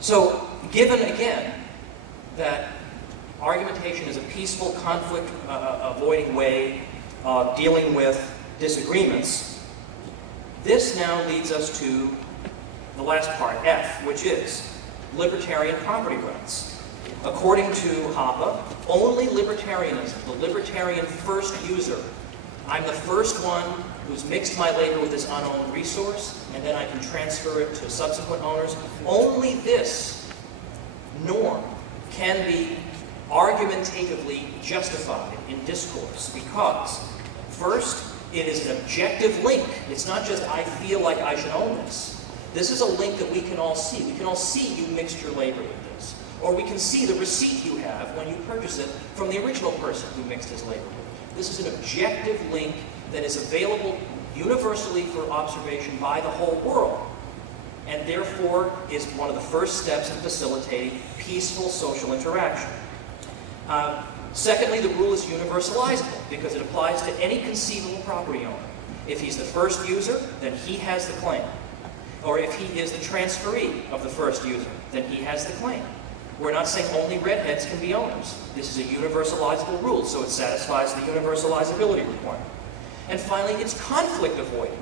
So, given again that argumentation is a peaceful, conflict-avoiding way of dealing with disagreements, this now leads us to the last part, F, which is libertarian property rights. According to Hoppe, only libertarianism, the libertarian first user, I'm the first one who's mixed my labor with this unowned resource, and then I can transfer it to subsequent owners. Only this norm can be argumentatively justified in discourse because, first, it is an objective link. It's not just, I feel like I should own this. This is a link that we can all see. We can all see you mixed your labor with this. Or we can see the receipt you have when you purchase it from the original person who mixed his labor with it. This is an objective link that is available universally for observation by the whole world, and therefore is one of the first steps in facilitating peaceful social interaction. Secondly, the rule is universalizable because it applies to any conceivable property owner. If he's the first user, then he has the claim. Or if he is the transferee of the first user, then he has the claim. We're not saying only redheads can be owners. This is a universalizable rule, so it satisfies the universalizability requirement. And finally, it's conflict avoiding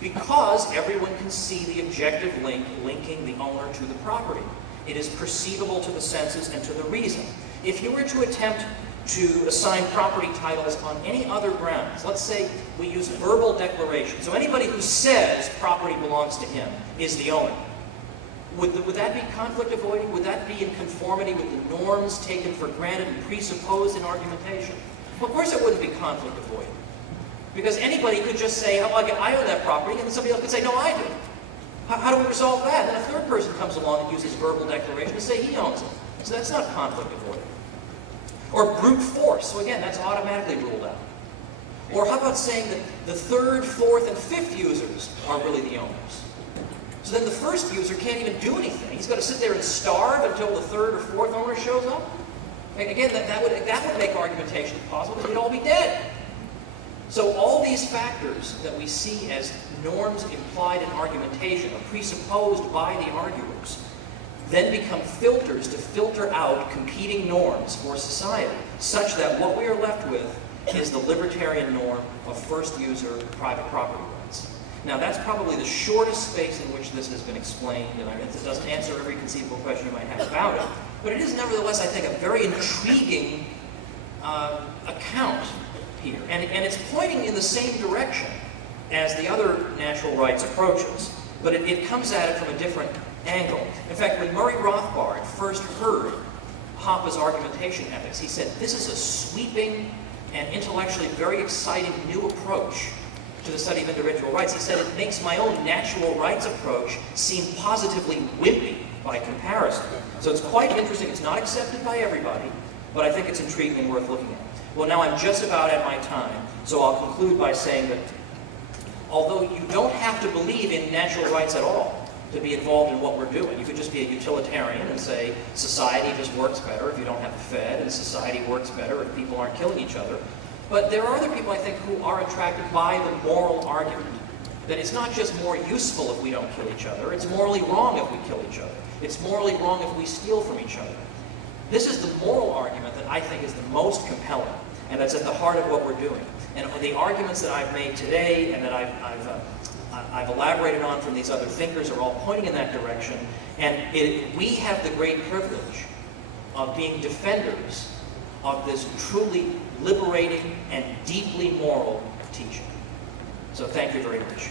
because everyone can see the objective link linking the owner to the property. It is perceivable to the senses and to the reason. If you were to attempt to assign property titles on any other grounds, let's say we use verbal declaration, so anybody who says property belongs to him is the owner. Would that be conflict avoiding? Would that be in conformity with the norms taken for granted and presupposed in argumentation? Well, of course it wouldn't be conflict avoiding. Because anybody could just say, oh, I own that property, and then somebody else could say, no, I do. How do we resolve that? Then a third person comes along and uses verbal declaration to say he owns it. So that's not conflict avoiding. Or brute force. So again, that's automatically ruled out. Or how about saying that the third, fourth, and fifth users are really the owners? So then the first user can't even do anything. He's got to sit there and starve until the third or fourth owner shows up? And again, that would make argumentation possible because we'd all be dead. So all these factors that we see as norms implied in argumentation, or presupposed by the arguers, then become filters to filter out competing norms for society, such that what we are left with is the libertarian norm of first user private property rights. Now that's probably the shortest space in which this has been explained, and it doesn't answer every conceivable question you might have about it, but it is nevertheless, I think, a very intriguing account here. And it's pointing in the same direction as the other natural rights approaches, but it comes at it from a different angle. In fact, when Murray Rothbard first heard Hoppe's argumentation ethics, he said, this is a sweeping and intellectually very exciting new approach to the study of individual rights. He said, it makes my own natural rights approach seem positively wimpy by comparison. So it's quite interesting. It's not accepted by everybody, but I think it's intriguing and worth looking at. Well, now I'm just about at my time, so I'll conclude by saying that although you don't have to believe in natural rights at all to be involved in what we're doing, you could just be a utilitarian and say society just works better if you don't have the Fed, and society works better if people aren't killing each other. But there are other people, I think, who are attracted by the moral argument that it's not just more useful if we don't kill each other, it's morally wrong if we kill each other. It's morally wrong if we steal from each other. This is the moral argument that I think is the most compelling, and that's at the heart of what we're doing. And the arguments that I've made today and that I've elaborated on from these other thinkers are all pointing in that direction, and we have the great privilege of being defenders of this truly liberating and deeply moral teaching. So thank you very much.